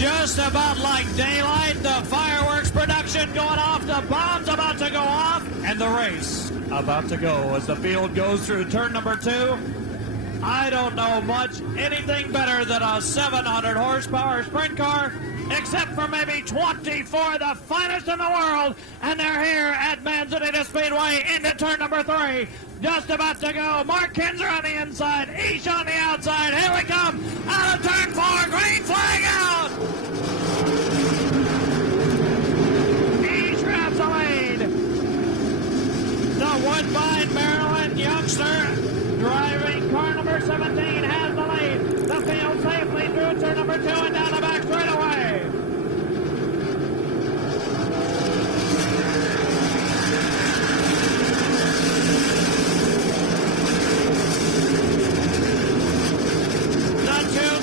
Just about like daylight, the fireworks production going off, the bombs about to go off, and the race about to go as the field goes through turn number 2. I don't know much anything better than a 700 horsepower sprint car, except for maybe 24, the finest in the world, and they're here at Manzanita Speedway into turn number 3. Just about to go. Mark Kinser on the inside, Ish on the outside. Here we come out of turn 4. Green flag out. Ish grabs the lead. The Woodbine, Maryland youngster driving car number 17 has the lead. The field safely through turn number 2 and down the back straightaway. The two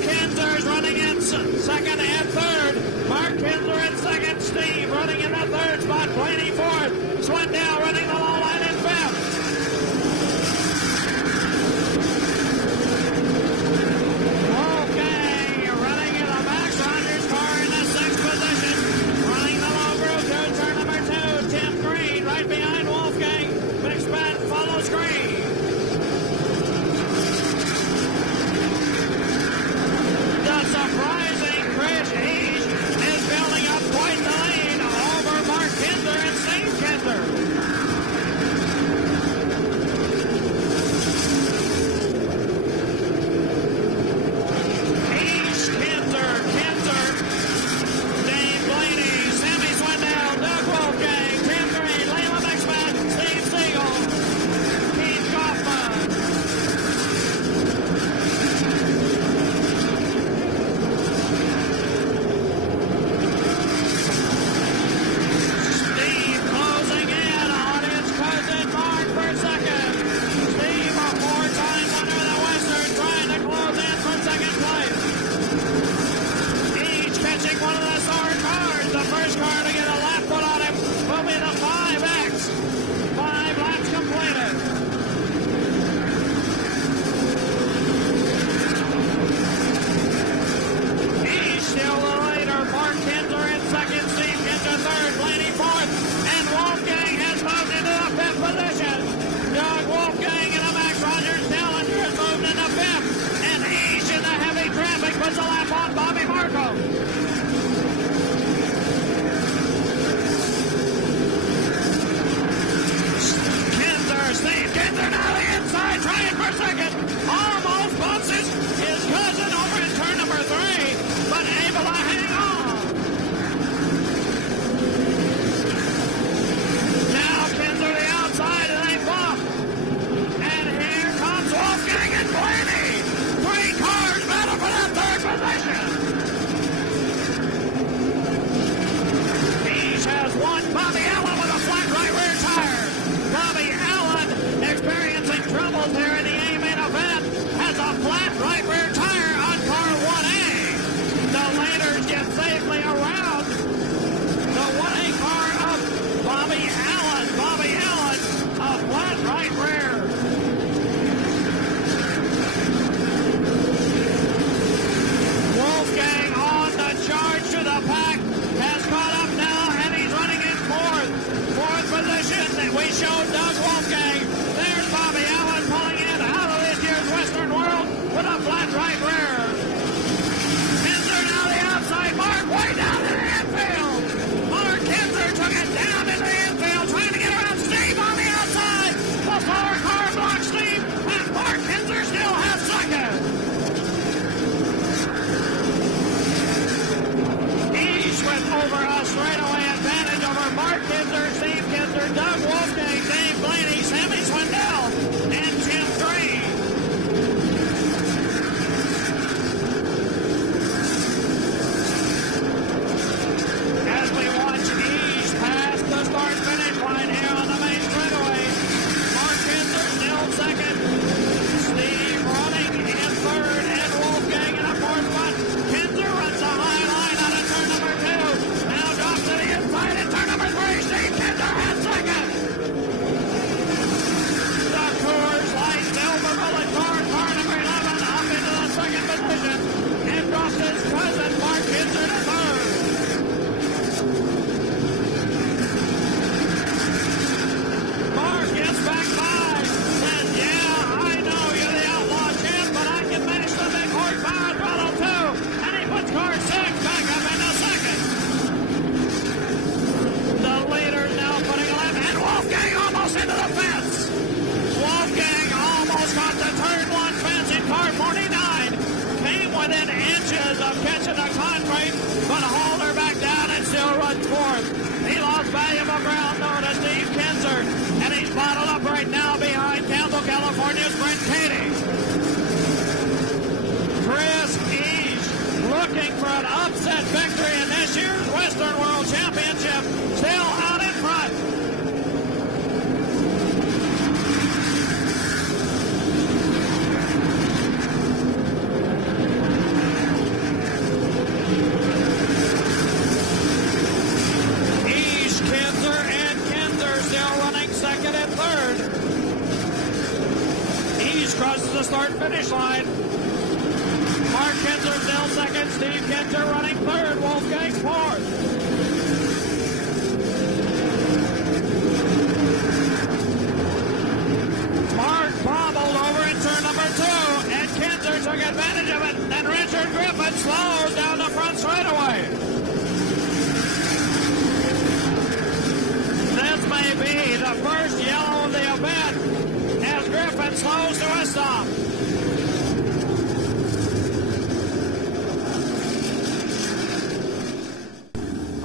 position to concentrate, but hauled her back down and still runs fourth. He lost valuable ground, though, to Steve Kinser, and he's bottled up right now behind Campbell, California's Brent Katie. Chris East looking for an upset victory in this year's Western World Championship, still out in front. East, Kinser, and Kinser still running second and third. East crosses the start-finish line. Mark Kinser still second, Steve Kinser running third, Wolfgang fourth. Mark bobbled over in turn number 2, and Kinser took advantage of it. Then Richard Griffin slows down the front straightaway. This may be the first yellow of the event as Griffin slows to a stop.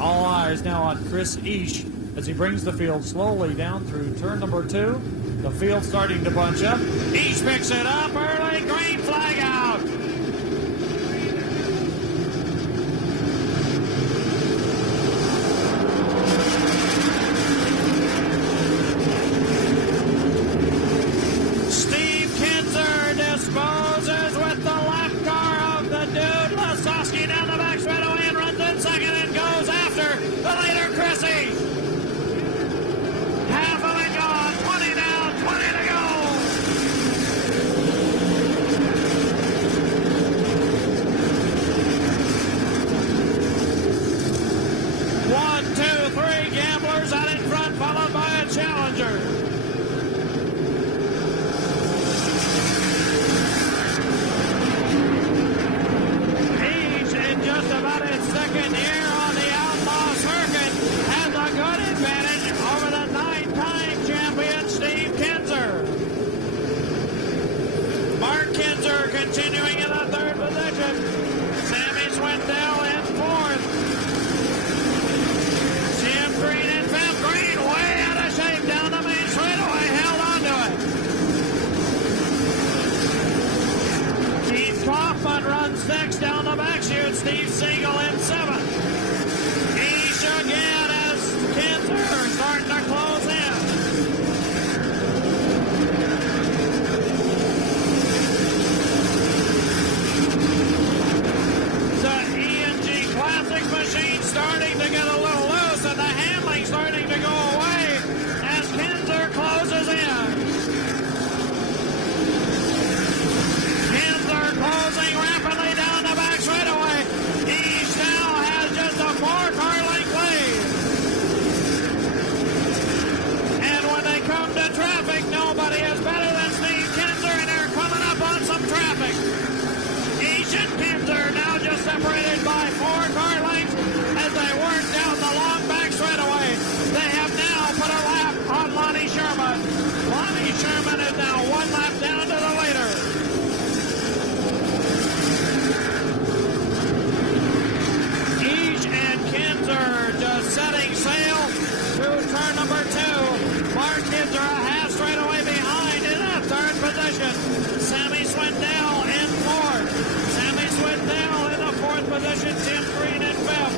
All eyes now on Chris Eash as he brings the field slowly down through turn number 2. The field starting to bunch up. Eash picks it up early. Green flag out. Steve Kinser disposes with the left car of the dude Lasowski down the back straightaway and runs in second and goes after the leader, Chris Eash. Half of it gone, 20 down, 20 to go. 1, 2, 3 gamblers out in front, followed by a challenger. Just about its second year on the outlaw circuit, has a good advantage over the 9-time champion Steve Kinser. Mark Kinser continuing in the third position. Sammy Swindell in fourth. Jim Green in fifth. Green way out of shape down the main straightaway, held on to it. Keith Kaufman runs sixth down the back chute. Steve Siegel in seventh. Each again as Kinser starting to close in. The E&G Classic machine starting to get a little loose, and the handling starting to go away as Kinser closes in. Kinser closing rapidly down the back straightaway. East now has just a 4-car length lead. And when they come to traffic, nobody is better than Steve Kinser, and they're coming up on some traffic. East and Kinser now just separated by 4-car lengths as they work down the long back straightaway. They have now put a lap on Lonnie Sherman. Lonnie Sherman is now 1 lap down to the leader. Kinser just setting sail to turn number 2. Mark Kinser a half straightaway behind in the third position. Sammy Swindell in fourth. Sammy Swindell in the fourth position. Tim Green in fifth.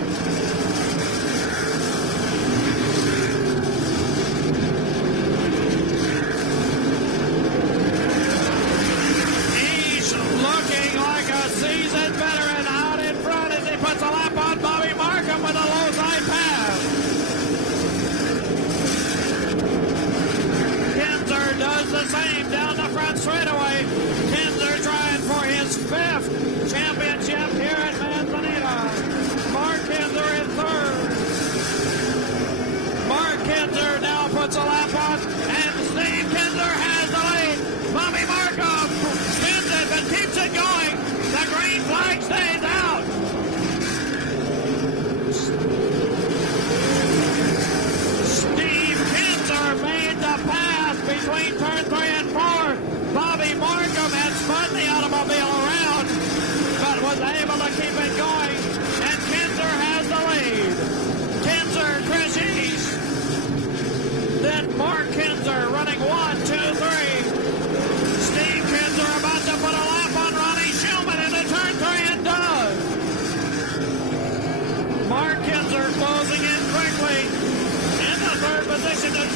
He's looking like a seasoned veteran out in front as he puts a lap on Bobby Markham with a low side pass. Kinser does the same down the front straightaway. Kinser trying for his 5th championship here at Manzanita. Mark Kinser in third. Mark Kinser now puts a lap on, and Steve Kinser has the lead. Bobby Markham spins it but keeps it going. The green flag stays out. Steve Kinser made the pass between turn 3 and 4. Bobby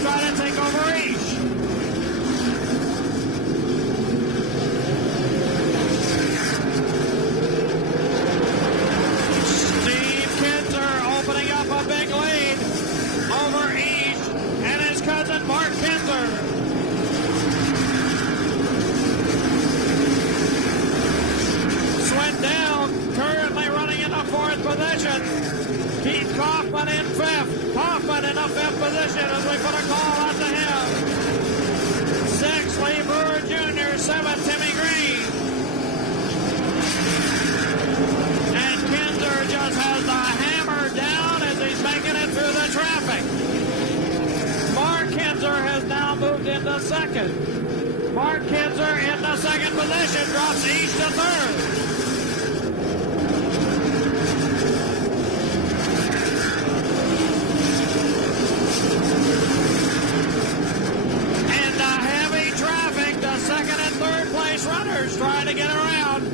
try to take over East. Steve Kinser opening up a big lead over East and his cousin Mark Kinser. Swindell currently running in the fourth position. Keith Kaufman in fifth. Kaufman in the fifth position as we put a call out to him. Sixth, Lee Brewer Jr. Seventh, Timmy Green. And Kinser just has the hammer down as he's making it through the traffic. Mark Kinser has now moved into second. Mark Kinser in the second position drops East to third. Second and third place runners trying to get around.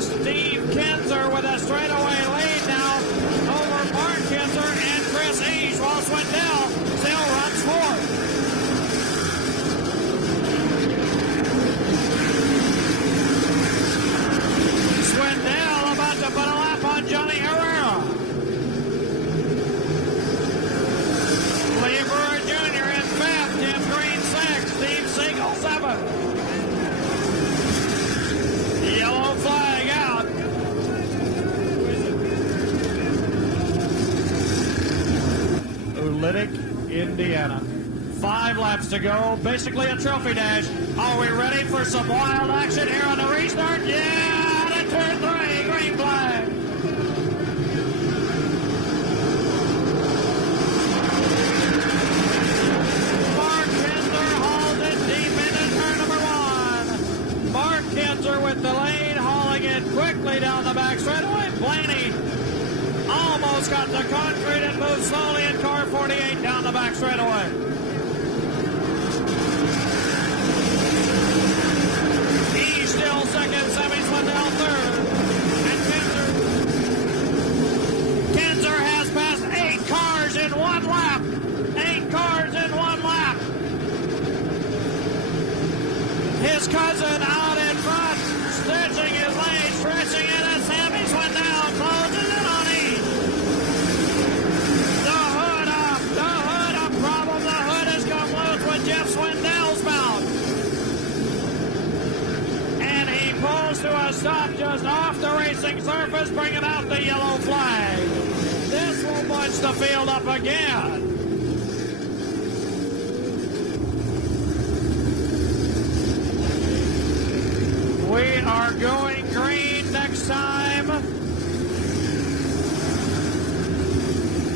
Steve Kinser with a straightaway lead now over Mark Kinser and Chris East, while Swindell still runs fourth. Swindell about to put a lap on Johnny Herrera. Lee Brewer Jr. in fifth, Jim Green sixth, Steve Siegel seventh. Yellow flag out. Oolitic, Indiana. 5 laps to go. Basically a trophy dash. Are we ready for some wild action here on the restart? Yeah, to turn 3. Green flag. Mark Kinser hauls it deep into turn number 1. Mark Kinser with the lead, hauling it quickly down the back straightaway. Blaney almost got the concrete and moved slowly in car 48 down the back straightaway. He's still second, Sammy Swindell third. And Kinser has passed 8 cars in 1 lap. 8 cars in 1 lap. His cousin out in front, stretching his lane, stretching it as Sammy Swindell closes in on East. The hood up, problem. The hood has come loose with Jeff Swindell's mount. And he pulls to a stop just off the racing surface, bringing out the yellow flag. This will bunch the field up again. We are going green next time.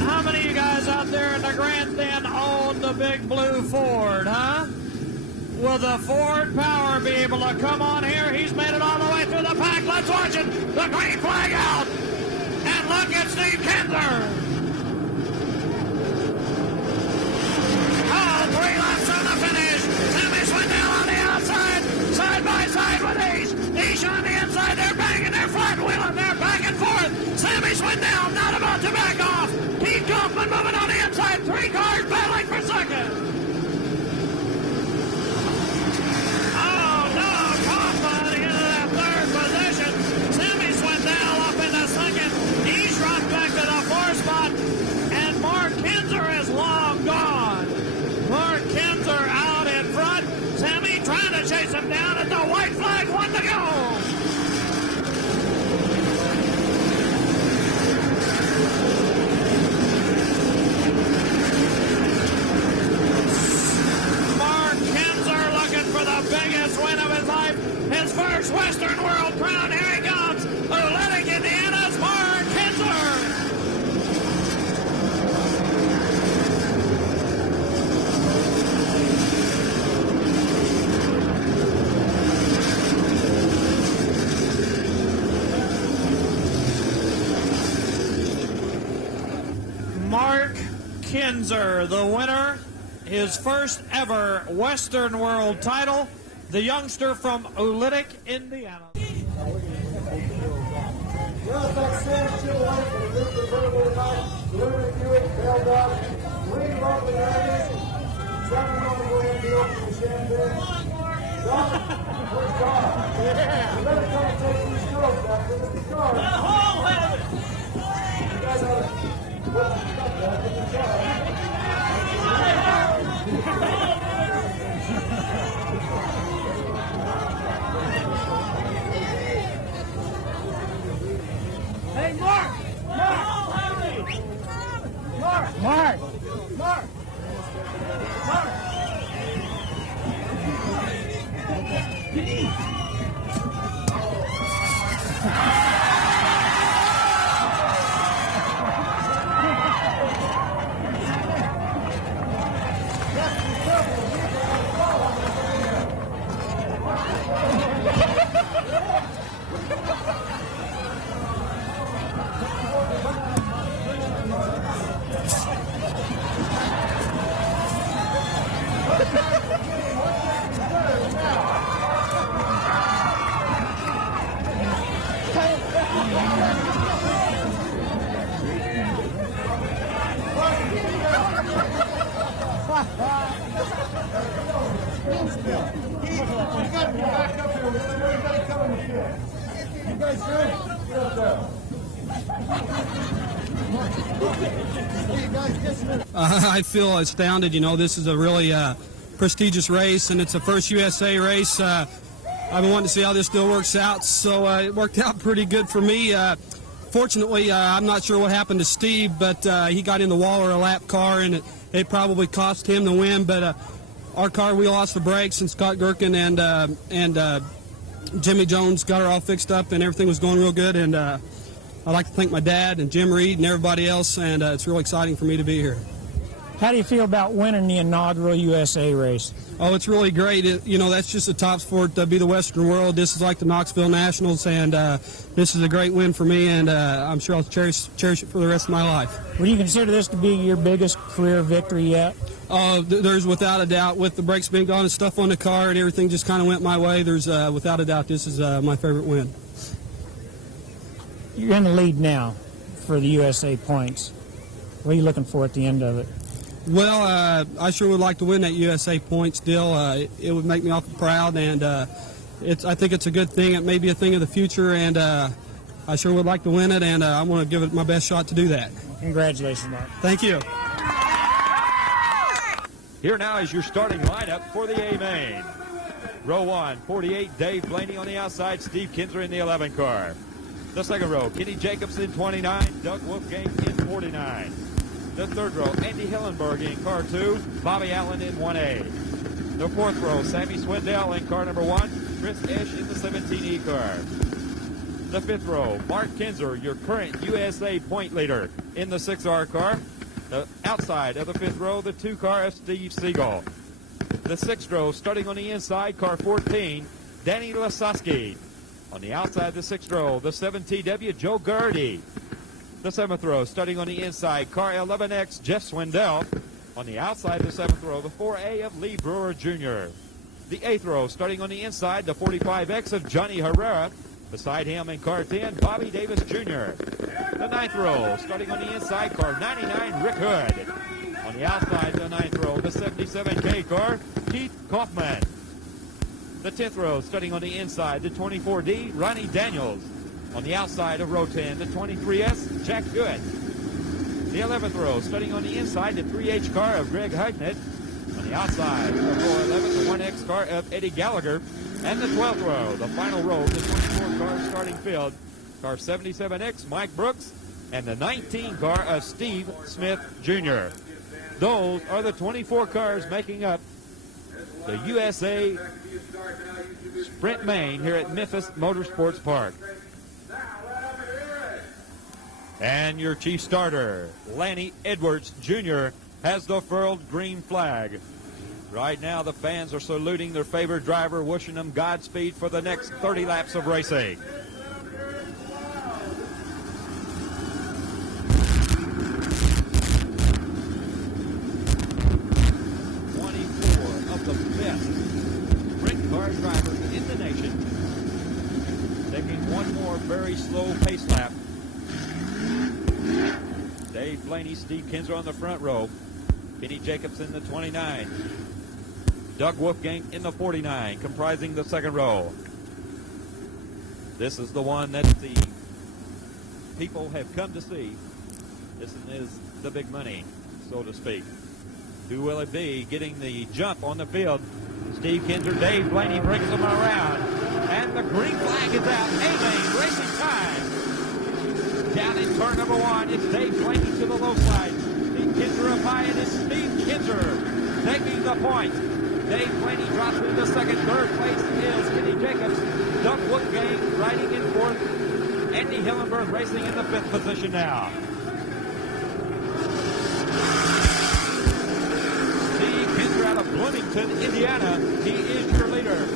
How many of you guys out there in the grandstand own the big blue Ford, huh? Will the Ford Power be able to come on here? He's made it all the way through the pack. Let's watch it. The green flag out. And look at Steve Kinser. Oh, 3 laps on the finish. Sammy Swindell on the outside. Side by side with East. East on the inside. They're banging. They're flat wheeling. They're back and forth. Sammy Swindell not about to back off. Keith Kaufman moving on the inside. 3 cars battling for second. Oh no, Kaufman into that third position. Sammy Swindell up in the second. East dropped back to the 4th spot. And Mark Kinser is long gone. Mark Kinser out in front. Sammy trying to chase him down at the white flag. 1 to go. Mark Kinser looking for the biggest win of his life. His first Western World crown. Here he comes. Oolitic, Indiana's Mark Kinser. Mark Kinser, the winner, his first ever Western World title, the youngster from Oolitic, Indiana. Hey, Mark! Mark! I feel astounded. You know, this is a really prestigious race, and it's the first USA race. I've been wanting to see how this deal works out, so it worked out pretty good for me. Fortunately, I'm not sure what happened to Steve, but he got in the wall or a lap car, and it probably cost him the win. But our car, we lost the brakes, and Scott Gherkin and Jimmy Jones got her all fixed up, and everything was going real good. And I'd like to thank my dad and Jim Reed and everybody else, and it's real exciting for me to be here. How do you feel about winning the inaugural USA race? Oh, it's really great. You know, that's just the top sport to be the Western world. This is like the Knoxville Nationals, and this is a great win for me, and I'm sure I'll cherish it for the rest of my life. Would you consider this to be your biggest career victory yet? There's without a doubt, with the brakes being gone and stuff on the car and everything just kind of went my way, there's without a doubt this is my favorite win. You're in the lead now for the USA points. What are you looking for at the end of it? Well, I sure would like to win that USA points deal. It would make me awful proud, and I think it's a good thing. It may be a thing of the future, and I sure would like to win it, and I want to give it my best shot to do that. Congratulations, Mark. Thank you. Here now is your starting lineup for the A-Main. Row 1, 48, Dave Blaney on the outside, Steve Kinser in the 11 car. The second row, Kenny Jacobs in 29, Doug Wolfgang in 49. The third row, Andy Hillenberg in car 2, Bobby Allen in 1A. The fourth row, Sammy Swindell in car number 1, Chris Esch in the 17E car. The fifth row, Mark Kinser, your current USA point leader in the 6R car. The outside of the fifth row, the 2 car of Steve Siegel. The sixth row, starting on the inside, car 14, Danny Lasowski. On the outside of the sixth row, the 7TW, Joe Gurdy. The seventh row, starting on the inside, car 11X, Jeff Swindell. On the outside of the seventh row, the 4A of Lee Brewer Jr. The eighth row, starting on the inside, the 45X of Johnny Herrera. Beside him in car 10, Bobby Davis Jr. The ninth row, starting on the inside, car 99, Rick Hood. On the outside of the ninth row, the 77K car, Keith Kaufman. The 10th row, starting on the inside, the 24D, Ronnie Daniels. On the outside of row 10, the 23S, Jack Good. The 11th row, starting on the inside, the 3H car of Greg Hugnett. On the outside of row 11, the 1X car of Eddie Gallagher. And the 12th row, the final row of the 24-car starting field, car 77X, Mike Brooks. And the 19 car of Steve Smith Jr. Those are the 24 cars making up the USA Sprint Main here at Memphis Motorsports Park. And your chief starter, Lanny Edwards Jr., has the furled green flag. Right now, the fans are saluting their favorite driver, wishing them Godspeed for the next 30 laps of racing. Of the best sprint car drivers in the nation, taking one more very slow pace lap. Dave Blaney, Steve Kinser on the front row. Kenny Jacobs in the 29. Doug Wolfgang in the 49, comprising the second row. This is the one that the people have come to see. This is the big money, so to speak. Who will it be getting the jump on the field? Steve Kinser, Dave Blaney brings them around. And the green flag is out. A-Lane racing time. Down in turn number 1, it's Dave Blaney to the low side. Steve Kinser up high, and it's Steve Kinser taking the point. Dave Blaney drops into the second. Third place is Kenny Jacobs. Doug Wolfgang riding in fourth. Andy Hillenberg racing in the 5th position now. Steve Kinser out of Bloomington, Indiana. He is your leader.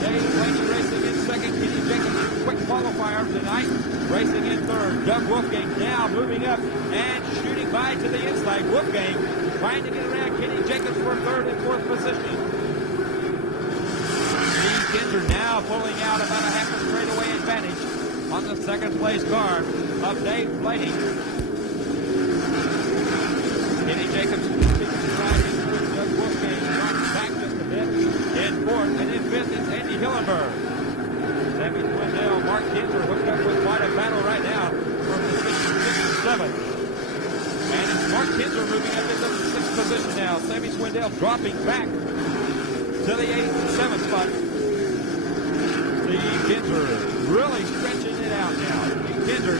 Dave Blaney racing in second. Kenny Jacobs, quick qualifier tonight, racing in third. Doug Wolfgang now moving up and shooting by to the inside. Wolfgang trying to get around Kenny Jacobs for third and fourth position. Steve Kinser now pulling out about a half a straightaway advantage on the second place car of Dave Blaney. Kenny Jacobs continues to ride in third. Doug Wolfgang drops back just a bit in fourth, and in fifth is Andy Hillenberg. Sammy Swindell, Mark Kinser hooked up with quite a battle right now from position 6 and 7. And it's Mark Kinser moving up into the 6th position now. Sammy Swindell dropping back to the 8th and 7th spot. Steve Kinser really stretching it out now. Steve Kinser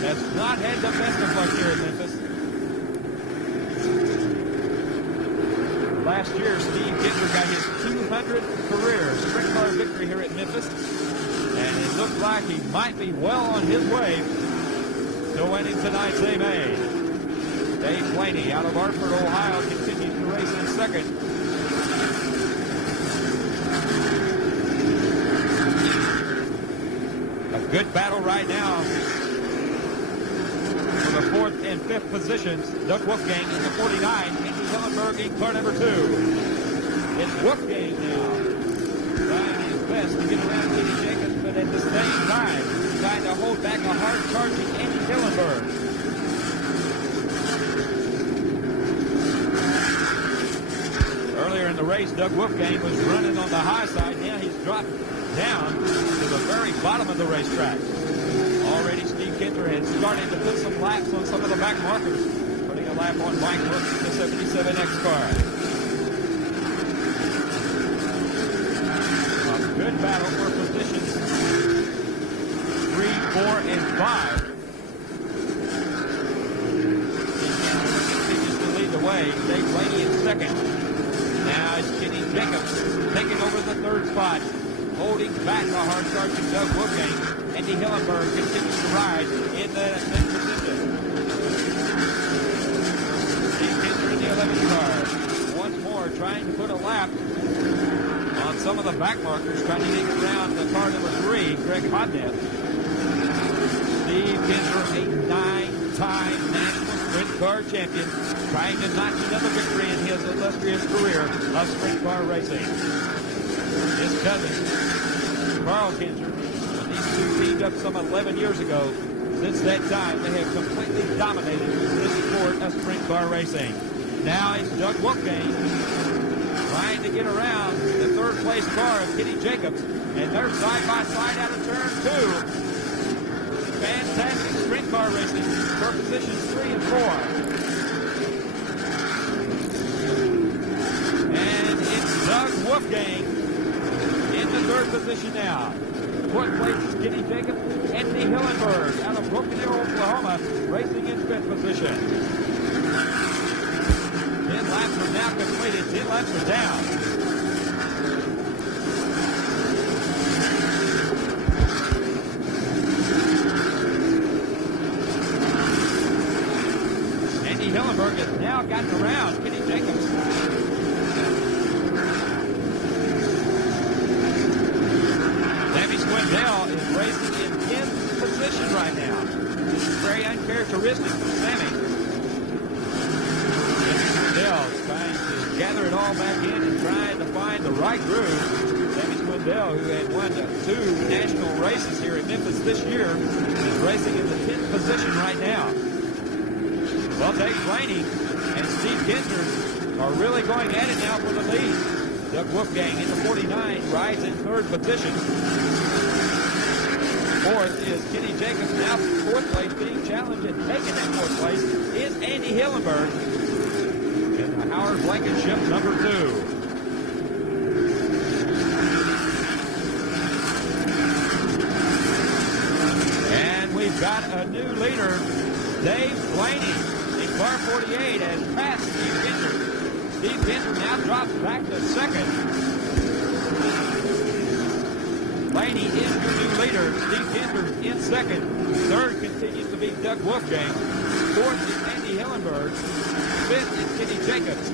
has not had the best of luck here at Memphis. Last year, Steve Kinser got his 200th career sprint car victory here at Memphis. And it looks like he might be well on his way to winning tonight's A-Main. Dave Blaney out of Hartford, Ohio, continues to race in second. A good battle right now for the 4th and 5th positions. Doug Wolfgang in the 49, Andy Hillenberg in car number 2. It's Wolfgang now, trying his best to get around Kenny Jacobs, but at the same time, trying to hold back a hard-charging Andy Hillenberg. Earlier in the race, Doug Wolfgang was running on the high side. Now he's dropped down to the very bottom of the racetrack. Already Steve Kinser has started to put some laps on some of the back markers, putting a lap on Mike Brooks in the 77X car. A good battle for positions 3, 4, and 5. Continues to lead the way. Dave Blaney in second. Now it's Kenny Jacobs taking over the 3rd spot, holding back the hard-charging Doug Wolfgang. Andy Hillenberg continues to ride in the 10th position. Steve Kinser in the 11th car. Once more trying to put a lap on some of the back markers, trying to get around the car number 3, Greg Hodnett. Steve Kinser, a 9-time national sprint car champion, trying to notch another victory in his illustrious career of sprint car racing. His cousin, Carl Kinser, these two teamed up some 11 years ago. Since that time, they have completely dominated this sport of sprint car racing. Now it's Doug Wolfgang trying to get around the 3rd place car of Kenny Jacobs, and they're side by side out of turn 2. Fantastic sprint car racing for positions 3 and 4. And it's Doug Wolfgang in the 3rd position now. 4th place is Kenny Jacobs. Andy Hillenberg out of Broken Arrow, Oklahoma, racing in 5th position. 10 laps are now completed. 10 laps are down. Hillenberg has now gotten around Kenny Jacobs. Sammy Swindell is racing in 10th position right now. Very uncharacteristic for Sammy. Swindell trying to gather it all back in and trying to find the right groove. Sammy Swindell, who had won 2 national races here at Memphis this year, is racing in the 10th position right now. Well, Dave Blaney and Steve Kinser are really going at it now for the lead. Doug Wolfgang in the 49 rides in third position. Fourth is Kenny Jacobs. Now fourth place, being challenged and taking that fourth place is Andy Hillenberg in the Howard Blankenship number 2. We've got a new leader, Dave Blaney, in car 48, has passed Steve Kinser. Steve Kinser now drops back to second. Blaney is your new leader. Steve Kinser in second. Third continues to be Doug Wolfgang. Fourth is Andy Hillenberg. Fifth is Kenny Jacobs.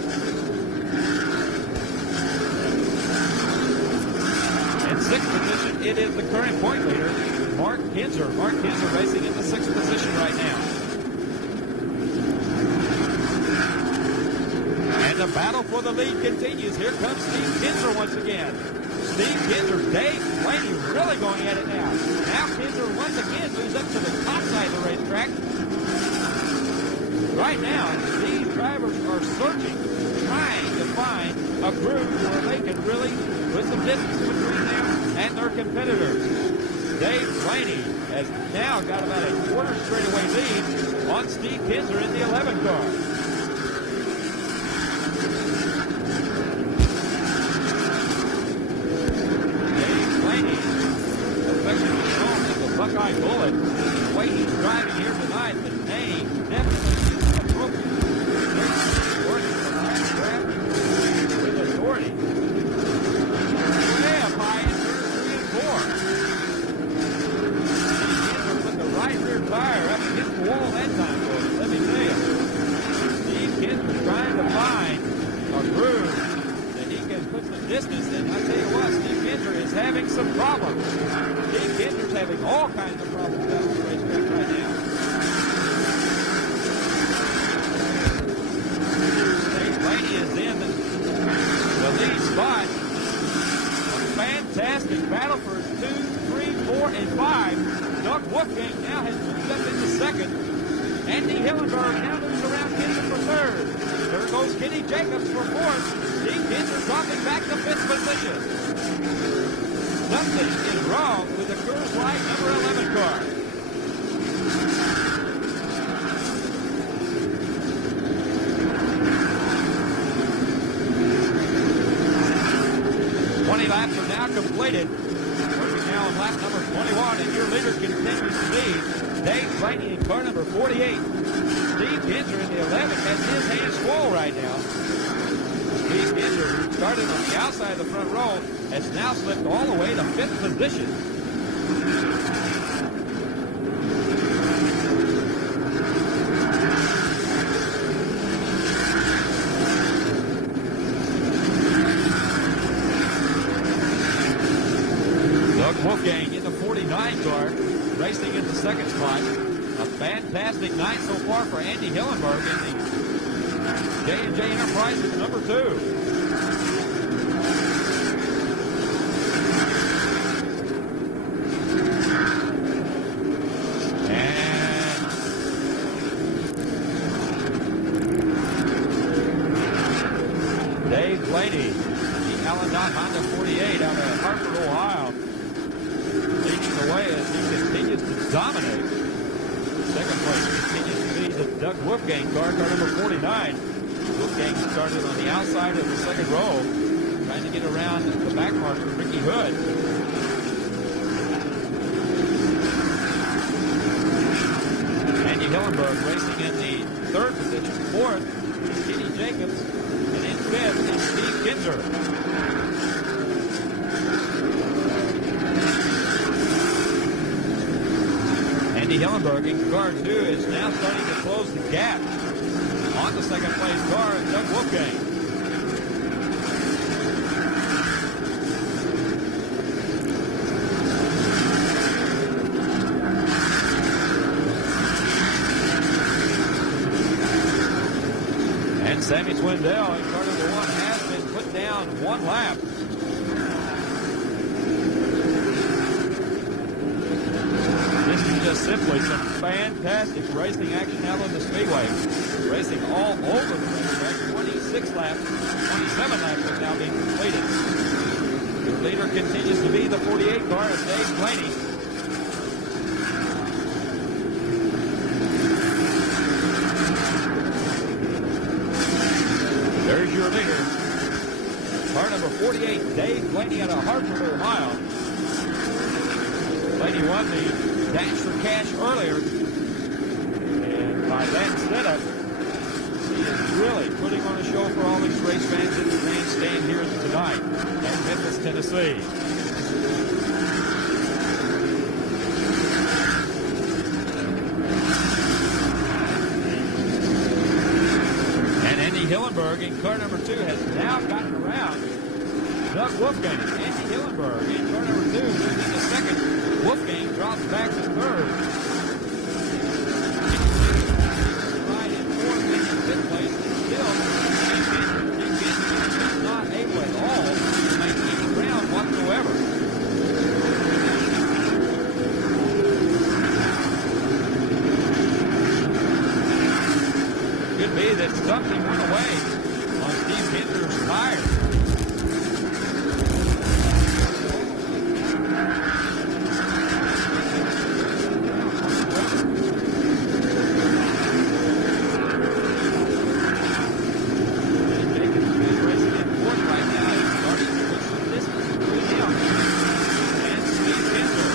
In sixth position, it is the current point leader, Mark Kinser. Mark Kinser racing in the sixth position right now. And the battle for the lead continues. Here comes Steve Kinser once again. Steve Kinser, Dave Blaney really going at it now. Now Kinser once again moves up to the top side of the racetrack. Right now, these drivers are searching, trying to find a groove where they can really put some distance between them and their competitors. Dave Blaney has now got about a quarter straightaway lead on Steve Kinser in the 11 car. Dave Blaney, affectionately known as the Buckeye Bullet. The way he's driving here tonight, the name definitely appropriate. Working the last grab with authority. Way up high in turns 3 and 4. Right rear tire up against the wall that time, boys. Let me tell you. Steve Kinser trying to find a groove that he can put some distance in. I tell you what, Steve Kinser is having some problems. Steve Kinser's having all kinds of problems out on the racetrack right now. Dave Blaney is in the lead spot. A fantastic battle for 2, 3, 4, and 5. Doug Wolfgang now has moved up into second. Andy Hillenberg now moves around Kinser for third. There goes Kenny Jacobs for fourth. Steve Kinser dropping back to fifth position. Something is wrong with the Coors Light number 11 car. 20 laps are now completed. Working now on lap number 21, and your leader continues to be Dave Blaney in car number 48. Steve Kinser in the 11 has his hands full right now. Steve Kinser, who started on the outside of the front row, has now slipped all the way to fifth position. Wolfgang in the 49 car, racing in the second spot. A fantastic night so far for Andy Hillenberg in the J&J Enterprises number 2. And Dave Blaney, the Allen Honda 48 out of Hartford, Ohio, leading the way as he continues to dominate. Second place continues to be the Doug Wolfgang car number 49. Wolfgang started on the outside of the second row, trying to get around the back marker, Ricky Hood. Andy Hillenberg racing in the third position. Fourth is Kenny Jacobs, and in fifth is Steve Kinser. Andy Hillenberg in car 2 is now starting to close the gap on the second place car of Doug Wolfgang. And Sammy Swindell in car number 1 has been put down one lap. This is just simply some fantastic racing action out on the speedway. Racing all over the racetrack. 26 laps, 27 laps have now been completed. The leader continues to be the 48 car of Dave Blaney. There's your leader. Car number 48, Dave Blaney out of Hartford, Ohio. Blaney won the Dash for Cash earlier. And by that setup, he is really putting on a show for all these race fans in the grandstand here tonight at Memphis, Tennessee. Hillenberg in car number 2 has now gotten around Doug Wolfgang. Andy Hillenberg in car number 2 moves into second. Wolfgang drops back to third. Right in fourth and in fifth place. Still, is not able at all to make any ground whatsoever. Could be that something went away on Steve Kinser's tires. Jacobs is racing in fourth right now. He's starting to push some distance between him and Steve Kinser.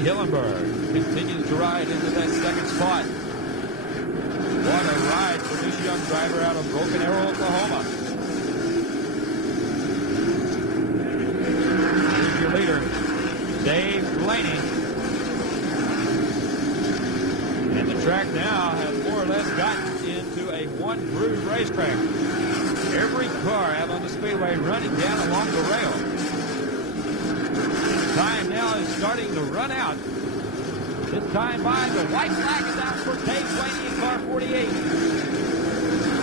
Hillenberg continues to ride into that second spot. What a ride for this young driver out of Broken Arrow, Oklahoma. Here's your leader, Dave Blaney. And the track now has more or less gotten into a one-groove racetrack. Every car out on the speedway running down along the rail. Time now is starting to run out. This time by, the white flag is out for Dave Blaney in car 48.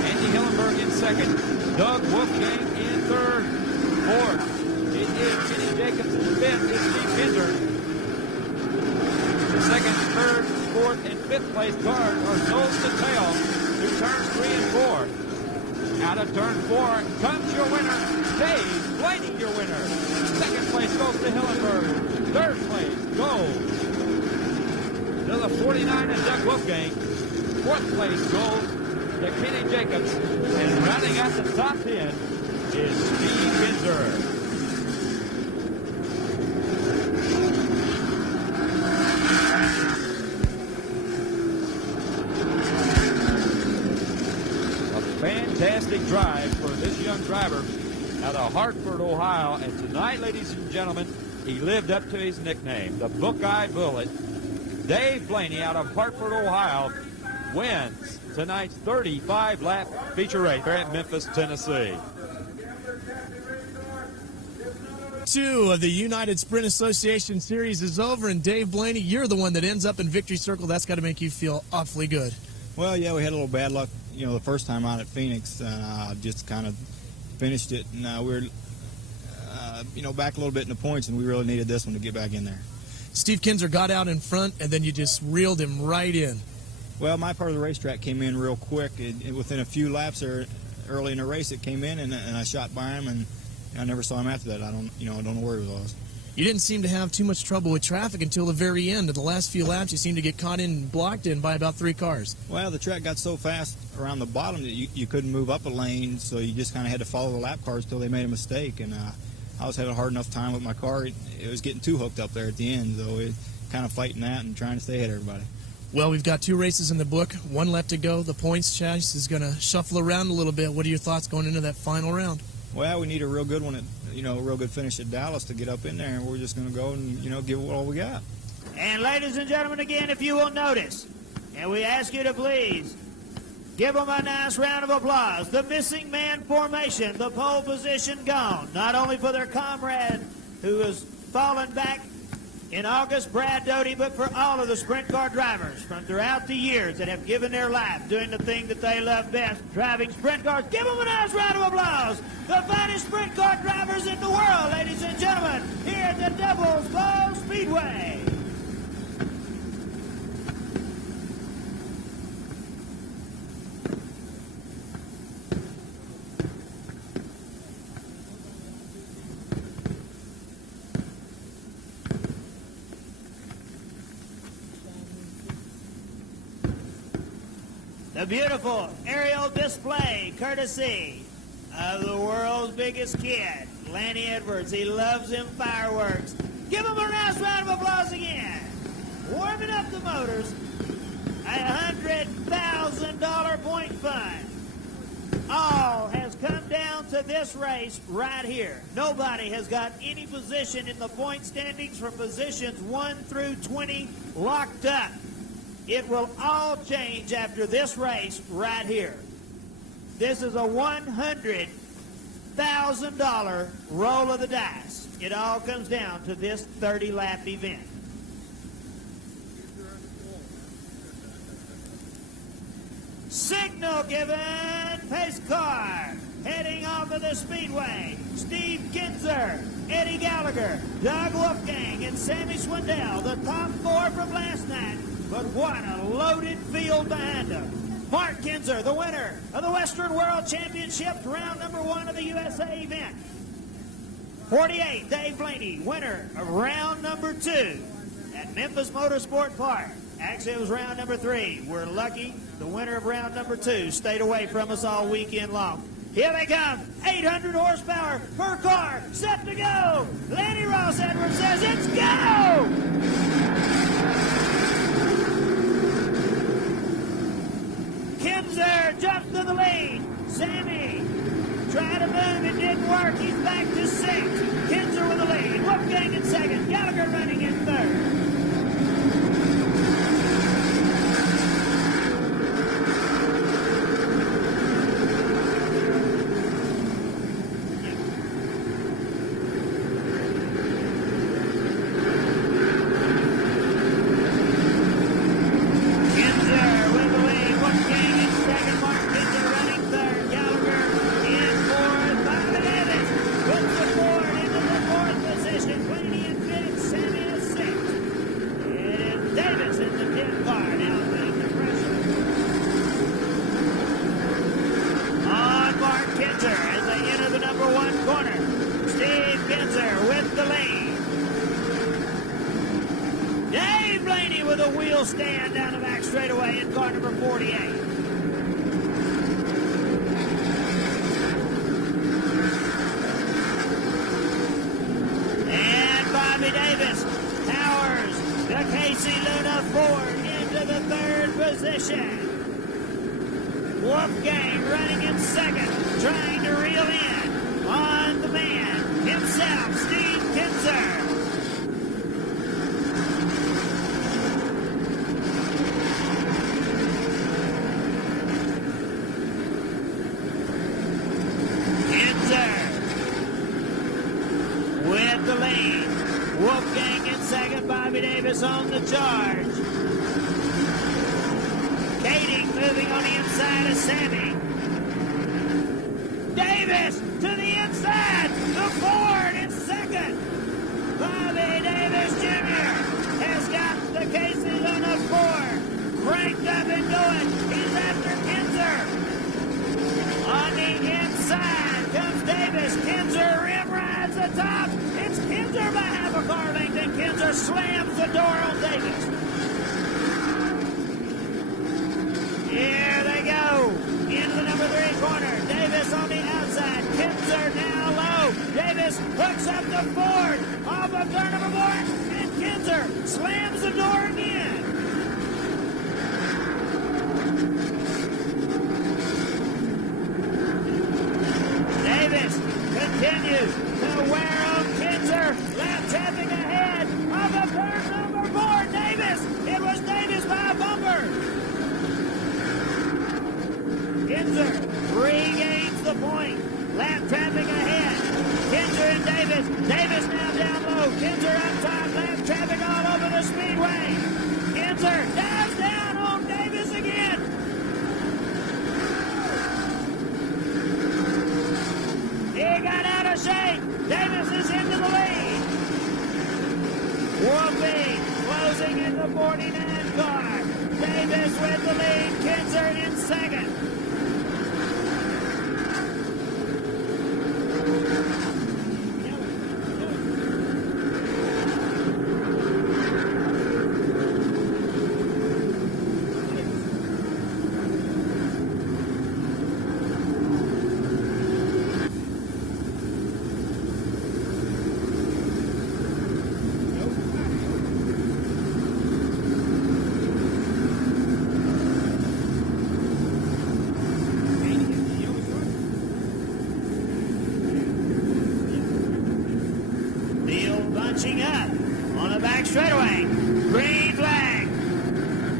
Andy Hillenberg in second. Doug Wolfgang in third. Fourth, it is Kenny Jacobs. In fifth is Steve Kinser. The second, third, fourth, and fifth place cars are nose to tail through turns 3 and 4. Out of turn 4 comes your winner, Dave Blaney, your winner. Second place goes to Hillenberg. Third place goes to the 49 and Doug Wolfgang. Fourth place goes to Kenny Jacobs. And rounding out the top 10 is Steve Kinser. Fantastic drive for this young driver out of Hartford, Ohio. And tonight, ladies and gentlemen, he lived up to his nickname, the Buckeye Bullet. Dave Blaney out of Hartford, Ohio, wins tonight's 35-lap feature race here at Memphis, Tennessee. 2 of the United Sprint Association Series is over, and Dave Blaney, you're the one that ends up in victory circle. That's got to make you feel awfully good. Well, yeah, we had a little bad luck, the first time out at Phoenix. Just kind of finished it, and we were, back a little bit in the points, and we really needed this one to get back in there. Steve Kinser got out in front, and then you just reeled him right in. Well, my part of the racetrack came in real quick. Within a few laps there, early in the race, it came in, and I shot by him, and I never saw him after that. I don't know where he was. You didn't seem to have too much trouble with traffic until the very end. Of the last few laps, you seemed to get caught in and blocked in by about 3 cars. Well, the track got so fast around the bottom that you couldn't move up a lane, so you just kind of had to follow the lap cars till they made a mistake. And I was having a hard enough time with my car. It was getting too hooked up there at the end, so it kind of fighting that and trying to stay ahead of everybody. Well, we've got 2 races in the book, 1 left to go. The points chase is going to shuffle around a little bit. What are your thoughts going into that final round? Well, we need a real good one, a real good finish at Dallas to get up in there, and we're just going to go and, give it all we got. And ladies and gentlemen, again, if you will notice, and we ask you to please give them a nice round of applause. The missing man formation, the pole position gone, not only for their comrade who has fallen back in August, Brad Doty, but for all of the sprint car drivers from throughout the years that have given their life doing the thing that they love best, driving sprint cars. Give them a nice round of applause. The finest sprint car drivers in the world, ladies and gentlemen, here at the Devil's Bowl Speedway. The beautiful aerial display, courtesy of the world's biggest kid, Lanny Edwards. He loves them fireworks. Give him a nice round of applause again. Warming up the motors. A $100,000 point fund. All has come down to this race right here. Nobody has got any position in the point standings from positions 1 through 20 locked up. It will all change after this race right here. This is a $100,000 roll of the dice. It all comes down to this 30-lap event. Signal given. Pace car heading off of the speedway. Steve Kinser, Eddie Gallagher, Doug Wolfgang, and Sammy Swindell, the top four from last night. But what a loaded field behind them. Mark Kinser, the winner of the Western World Championships, round number 1 of the USA event. 48, Dave Blaney, winner of round number 2 at Memphis Motorsport Park. Actually, it was round number 3. We're lucky the winner of round number 2 stayed away from us all weekend long. Here they come, 800 horsepower per car, set to go. Lanny Ross Edwards says, it's go! Kinser jumps to the lead. Sammy tried to move. It didn't work. He's back to 6th. Kinser with the lead. Wolfgang in 2nd. Gallagher running in 3rd. Stand down the back straightaway in car number 48. And Bobby Davis powers the Casey Luna Ford into the 3rd position. Wolfgang running in 2nd, trying to reel in on the man himself, Steve Kinser. Wolfgang in 2nd, Bobby Davis on the charge. Kading moving on the inside of Sammy. Davis to the inside. The Ford in 2nd. Bobby Davis Jr. has got the Casey Luna Ford cranked up and going. He's after Kinser. On the inside comes Davis. Kinser rim rides the top. It's Kinser by half a car length, and Kinser slams the door on Davis. Here they go. Into the number 3 corner. Davis on the outside. Kinser now low. Davis hooks up the Ford off of turn number 4, and Kinser slams the door again. Davis continues to wear on Kinser. Lap traffic ahead of the turn number 4. Davis. It was Davis by a bumper. Kinser regains the point. Lap traffic ahead. Kinser and Davis. Davis now down low. Kinser up top. Lap traffic feet. Closing in the 49 car. Davis with the lead. Kinser in second. Bunching up on the back straightaway. Green flag.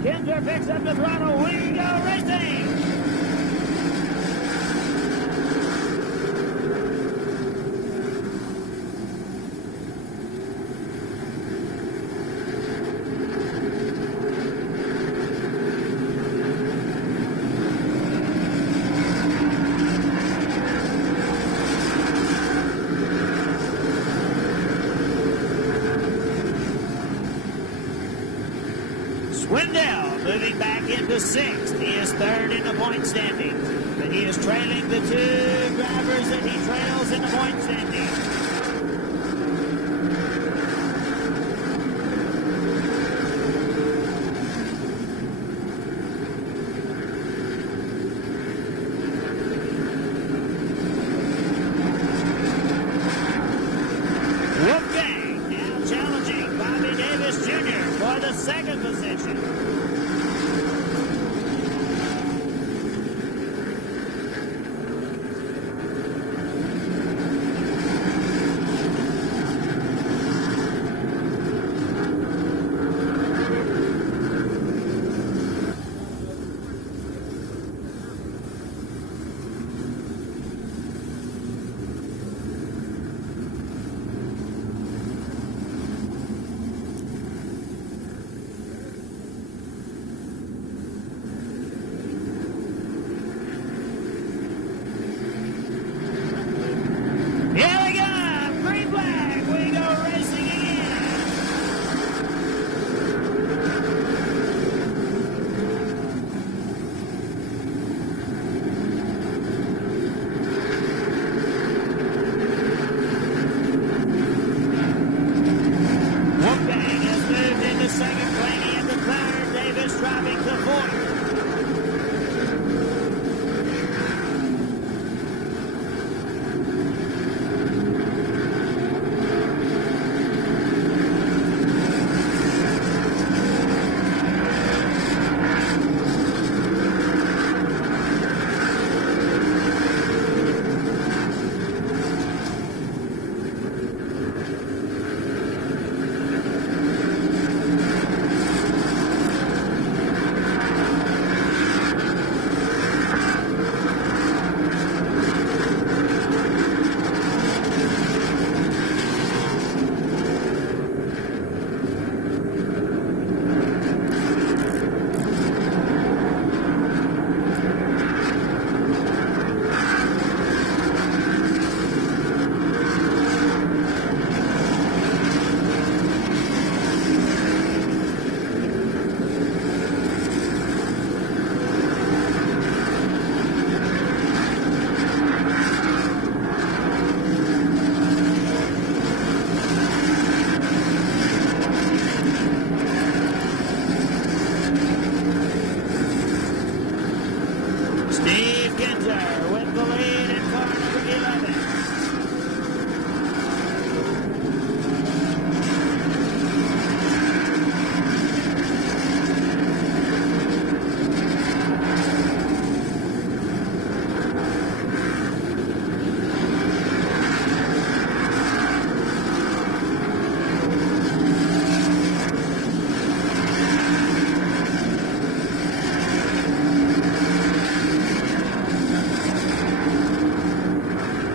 Kinser picks up the throttle. We go racing. Swindell moving back into sixth. He is third in the point standings. But he is trailing the two drivers that he trails in the point standings. Wolfgang now challenging Bobby Davis Jr. for the second position. Here we go! Green flag! We go racing again! Wolfgang has moved into second, Blaney into third, Davis driving to fourth. Steve Kinser with the lead in car number 11.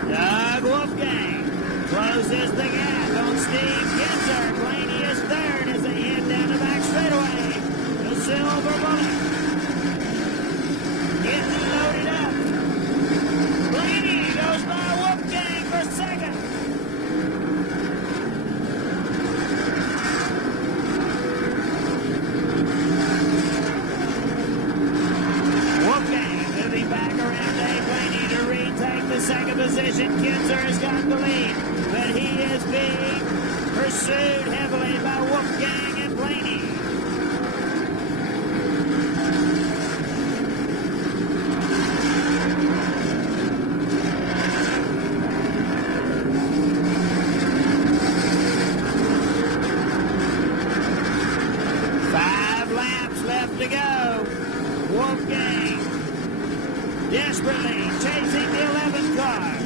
Doug second position. Kinser has got the lead, but he is being pursued heavily by Wolfgang and Blaney. To go. Wolfgang desperately chasing the 11 car.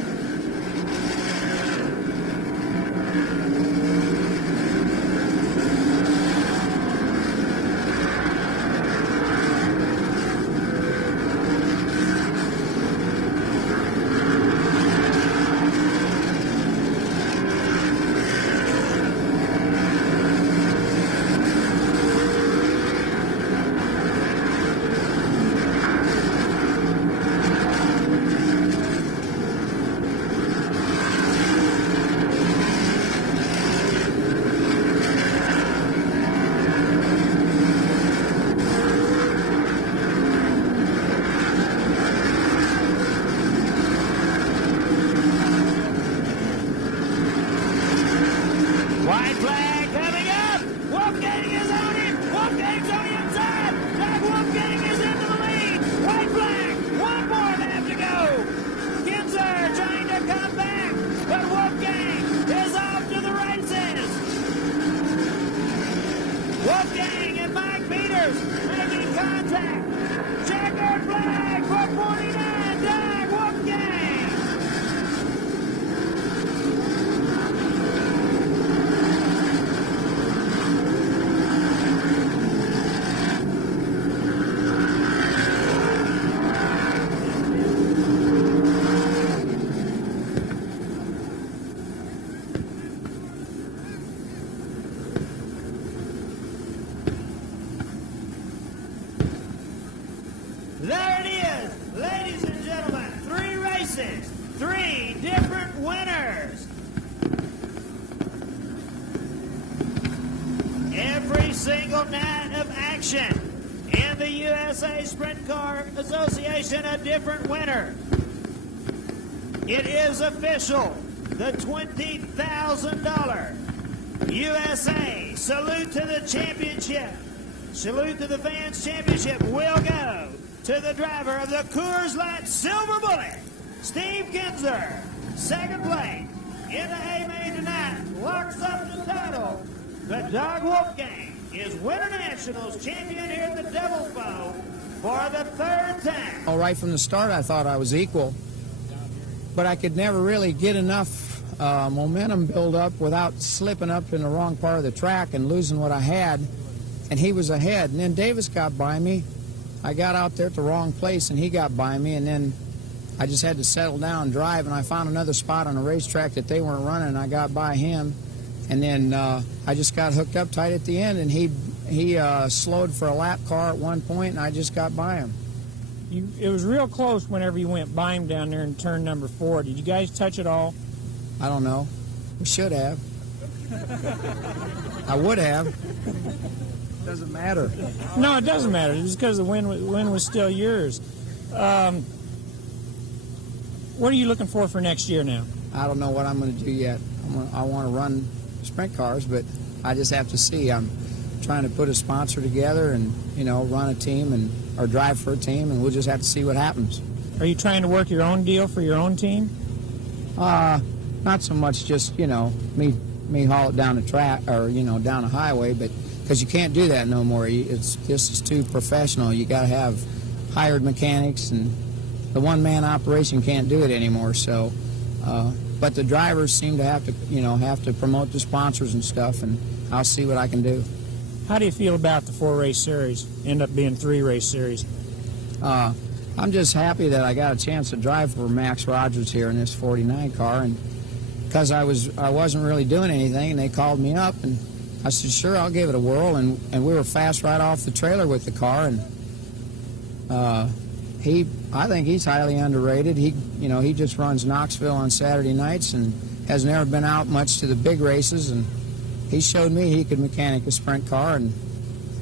There it is, ladies and gentlemen, 3 races, 3 different winners. Every single night of action in the USA Sprint Car Association, a different winner. It is official, the $20,000 USA Salute to the Championship, Salute to the Fans Championship will go to the driver of the Coors Light Silver Bullet, Steve Kinser. Second place in the A-Main tonight locks up the title. The Dog Wolfgang is Winter Nationals champion here at the Devil's Bowl for the 3rd time. All right, from the start I thought I was equal, but I could never really get enough momentum build up without slipping up in the wrong part of the track and losing what I had, and he was ahead. And then Davis got by me. I got out there at the wrong place, and he got by me, and then I just had to settle down and drive, and I found another spot on the racetrack that they weren't running, and I got by him, and then I just got hooked up tight at the end, and he slowed for a lap car at one point, and I just got by him. It was real close whenever you went by him down there in turn number 4. Did you guys touch it all? I don't know. We should have. I would have. Doesn't matter. No, it doesn't matter. It's because the win was still yours. What are you looking for next year now? I don't know what I'm going to do yet. I want to run sprint cars, but I just have to see. I'm trying to put a sponsor together and, run a team or drive for a team, and we'll just have to see what happens. Are you trying to work your own deal for your own team? Not so much just, me haul it down the track or, down the highway, but because you can't do that no more. This is too professional. You got to have hired mechanics, and the one-man operation can't do it anymore. So, but the drivers seem to have to promote the sponsors and stuff, and I'll see what I can do. How do you feel about the 4-race series? End up being 3-race series. I'm just happy that I got a chance to drive for Max Rogers here in this 49 car, and because I wasn't really doing anything, and they called me up, and I said, sure, I'll give it a whirl, and we were fast right off the trailer with the car, and I think he's highly underrated. He just runs Knoxville on Saturday nights and has never been out much to the big races, and he showed me he could mechanic a sprint car,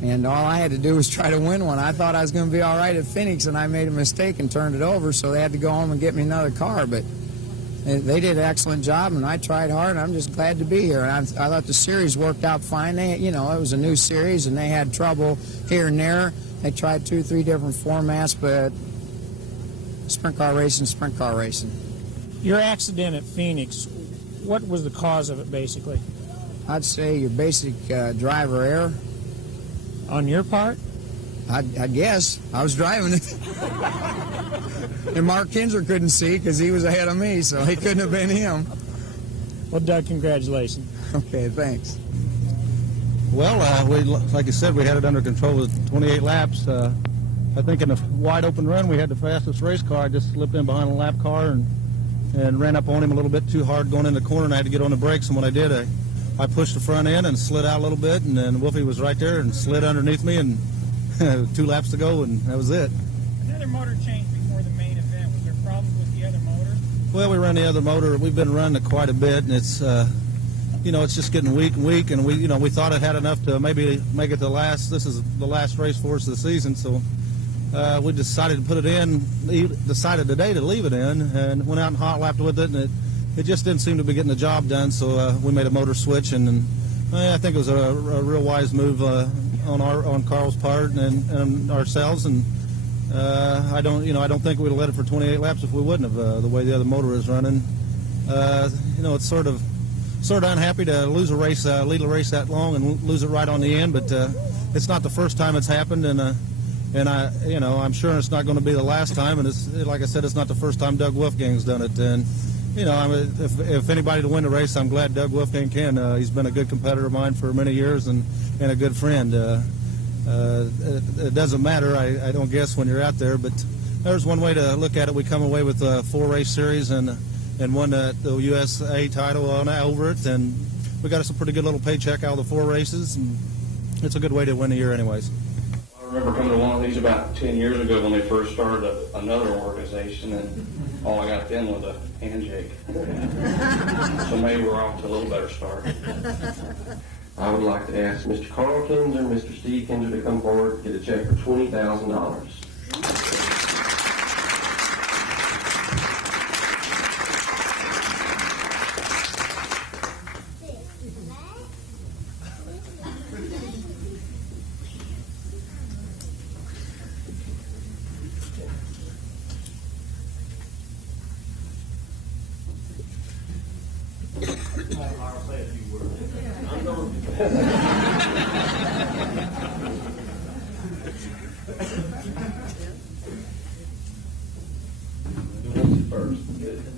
and all I had to do was try to win one. I thought I was going to be all right at Phoenix, and I made a mistake and turned it over, so they had to go home and get me another car, but They did an excellent job, and I tried hard, and I'm just glad to be here. And I thought the series worked out fine. They, it was a new series, and they had trouble here and there. They tried 2 or 3 different formats, but sprint car racing. Your accident at Phoenix, what was the cause of it, basically? I'd say your basic driver error. On your part? I guess. I was driving it. And Mark Kinser couldn't see because he was ahead of me, so he couldn't have been him. Well, Doug, congratulations. Okay, thanks. Well, like I said, we had it under control with 28 laps. I think in a wide open run, we had the fastest race car. I just slipped in behind a lap car and ran up on him a little bit too hard going in the corner, and I had to get on the brakes. And when I did, I pushed the front end and slid out a little bit, and then Wolfie was right there and slid underneath me, and 2 laps to go, and that was it. Another motor change before the main event. Was there problems with the other motor? Well, we ran the other motor. We've been running it quite a bit, and it's it's just getting weak, and we thought it had enough to maybe make it the last. This is the last race for us of the season, so we decided to put it in. Decided today to leave it in, and went out and hot lapped with it, and it just didn't seem to be getting the job done. So we made a motor switch, and I think it was a real wise move on Carl's part and ourselves, and I don't think we'd have let it for 28 laps if we wouldn't have. The way the other motor is running, it's sort of unhappy to lose a race, lead a race that long and lose it right on the end. But it's not the first time it's happened, and I'm sure it's not going to be the last time. And it's like I said, it's not the first time Doug Wolfgang's done it. And if anybody to win the race, I'm glad Doug Wolfgang can. He's been a good competitor of mine for many years and a good friend. It doesn't matter, I don't guess, when you're out there, but there's one way to look at it. We come away with a 4-race series and won the USA title over it, and we got us a pretty good little paycheck out of the 4 races, and it's a good way to win the year anyways. I remember coming to one of these about 10 years ago when they first started another organization, and all I got then was a handshake. So maybe we're off to a little better start. I would like to ask Mr. Carl Kinser and Mr. Steve Kinser to come forward and get a check for $20,000.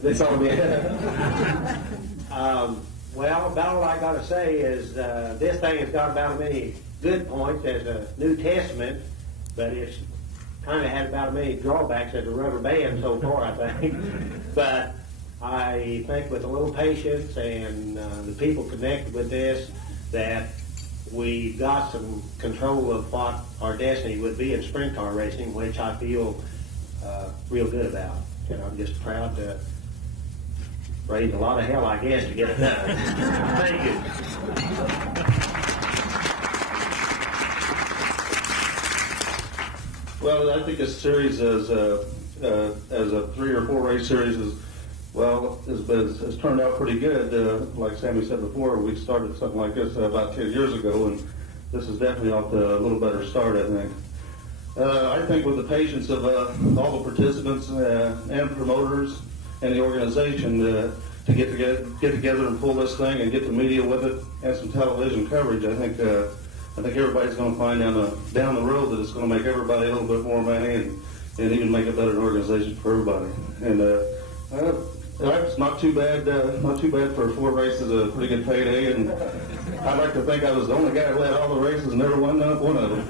This on me. Well, about all I got to say is this thing has got about as many good points as a New Testament, but it's kind of had about as many drawbacks as a rubber band so far, I think. But I think with a little patience and the people connected with this, that we got some control of what our destiny would be in sprint car racing, which I feel real good about. And I'm just proud to raise a lot of hell, I guess, to get it done. Thank you. Well, I think this series as a 3 or 4 race series has turned out pretty good. Like Sammy said before, we started something like this about 10 years ago, and this is definitely off to a little better start, I think. I think with the patience of all the participants and promoters and the organization to get together and pull this thing and get the media with it and some television coverage, I think everybody's going to find down the road that it's going to make everybody a little bit more money and even make a better organization for everybody. And it's not too bad. Not too bad for 4 races, a pretty good payday. And I'd like to think I was the only guy that led all the races and never won one of them.